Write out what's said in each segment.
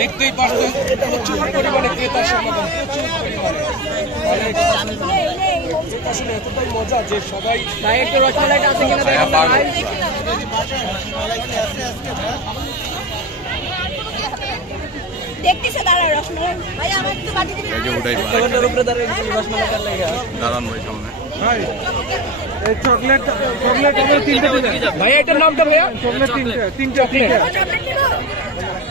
দেখতেই পাচ্ছেন প্রচুর পরিমাণে ক্রেতার সমাগম প্রচুর পরিমাণে। মানে আসলে এতটাই মজা যে সবাই ভাই একটু রসমালাইটা আছে কিনা দেখেন না ভাই দেখতেছে দাঁড়া রসমালাই। ভাই আমার একটু বাটি দিবি এই যে ওটাই ভাই উপরে দাঁড়িয়ে গেছিল রসমালাইটার লেগে? দাঁড়ান ভাই সামনে। চকলেট চকলেট আমাদের তিনটে দিলেন ভাই এটার নামটা ভাইয়া? চকলেট তিনটে তিনটে চকলেট।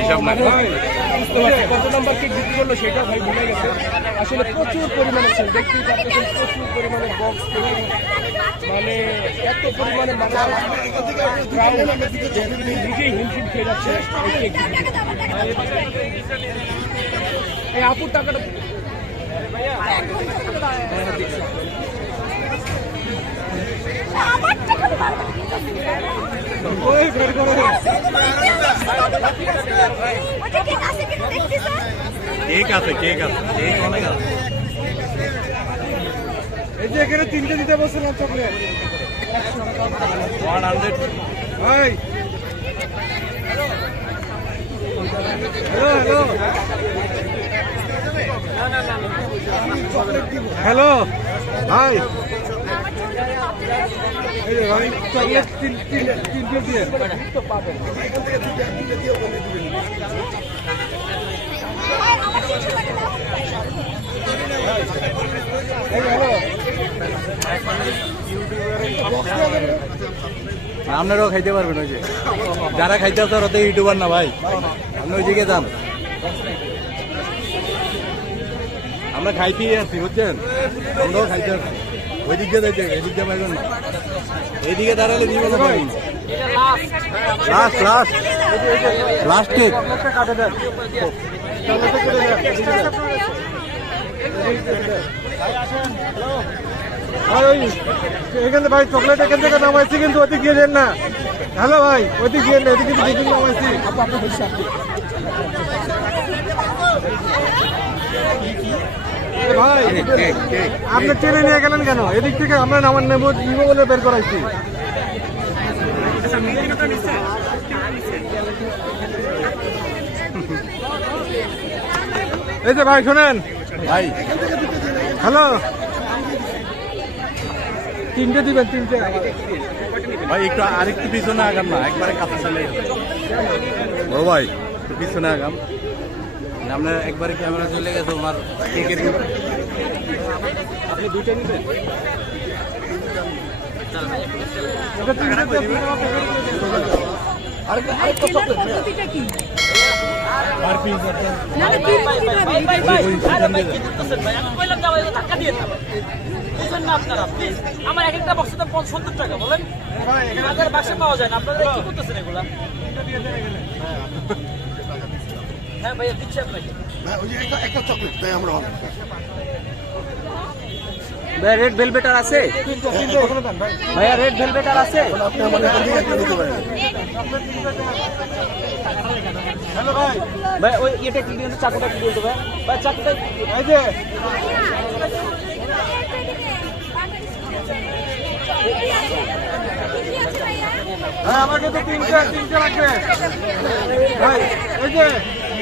হিসাব নাই কত নম্বর কেক বিক্রি করল সেটা ভাই ভুলে গেছে। আসলে প্রচুর পরিমাণে সেল দেখতেই পাচ্ছেন প্রচুর পরিমাণে বক্স মানে এত পরিমাণে নিজেই হিমশিম খেয়ে যাচ্ছে। এই আপুর টাকাটা আমার টাকা কেক আছে কিনা দেখতেছে কেক আছে কেক আছে কেক অনেক আছে। এই যে এখানে তিনটে দিতে বলছিলাম চকলেট। ওয়ান হান্ড্রেড ভাই হ্যালো হ্যালো। ভাই। এই যে ভাই চকলেট তিন তিন তিনটে দিয়ে ভাই আমার কিছু করে দাও এই যে হ্যালো আপনারাও খাইতে পারবেন ওই যে। যারা খাইতে আছে ওরা তো ইউটিউবার না ভাই। আপনি ওই দিকে যান। আমরা খাইতেই আছি বুঝছেন? আমরাও খাইতে আছি ওই দিক দিয়ে যাইতে এদিক দিয়ে পাইবেন না এইদিকে দাঁড়ালে জীবনে লাস্ট লাস্ট লাস্ট এখান থেকে ভাই চকলেট এখান থেকে নামাইছি কিন্তু ওদিক গিয়ে দেন না। হ্যালো ভাই, ওদিক গিয়ে না এদিকে দিকে নামাইছি। ভাই আপনি টেনে নিয়ে গেলেন কেন? এদিক থেকে আমরা নামান নেব নিব বলে বের করাইছি। এই যে ভাই শোনেন। ভাই। হ্যালো? তিনটে দিবেন তিনটে। ভাই একটু আরেকটু পিছনে আগান না একবারে কাছে চলে ও ভাই একটু পিছনে আগাম আপনার একবারে ক্যামেরা চলে গেছে ওনার কেকের আপনি দুইটা নিবেন? আমার এক একটা বক্সে দাম সত্তর টাকা বলেন। হাজার বাক্সে পাওয়া যায় না আপনারা কি করতেছেন এগুলা? হ্যাঁ ভাইয়া দিচ্ছি আপনাকে ভাইয়া রেড ভেলভেটার আছে তিনটে তিনটে ওখানে দেন ভাই ভাইয়া রেড ভেলভেটার আছে হ্যালো ভাই ভাই ওই এটা কি দিন চাকুটা কি বলতো ভাই ভাই চাকুটা এই যে হ্যাঁ আমাকে তো তিনটে তিনটে লাগবে ভাই এই যে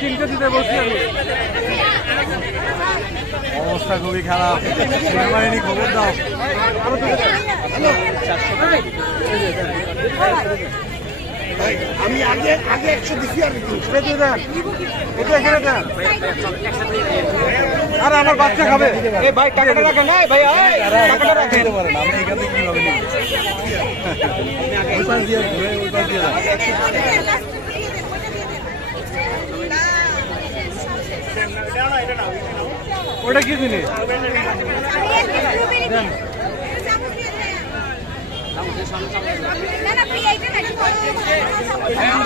তিনটে দিতে বলছি আমি। অবস্থা খুবই খারাপ। সেনাবাহিনী খবর দাও। আমি আগে আগে একশো দিছি আর এটা দেন। এটা এখানে দেন। আর আমার বাচ্চা খাবে। এই ভাই টাকাটা রাখেন। না ভাই টাকাটা রাখেন। দিতে পারেন আমি এখান কীভাবে নিব? ওই পাশ দিয়ে ওই পাশ দিয়ে ওটা কি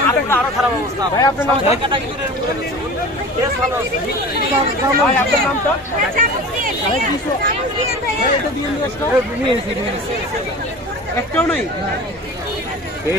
আর আরও খারাপ অবস্থা ভাই, আপনার। ভাই আপনার নামটা একটাও নাই? ভাই।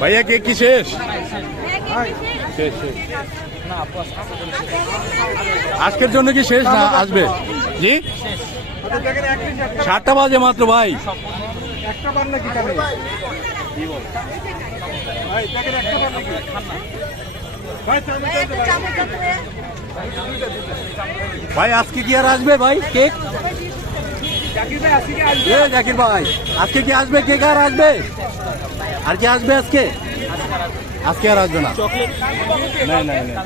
ভাইয়া কি কে শেষ? আজকের জন্য কি শেষ না আসবে? জি? সাতটা বাজে মাত্র ভাই ভাই। ভাই, আজকে কি আর আসবে, ভাই, কেক জাকির ভাই আজকে আসবে এ জাকির ভাই আজকে কি আসবে কেক আর আসবে আর কি আসবে আজকে আজকে আর আসবে না না না না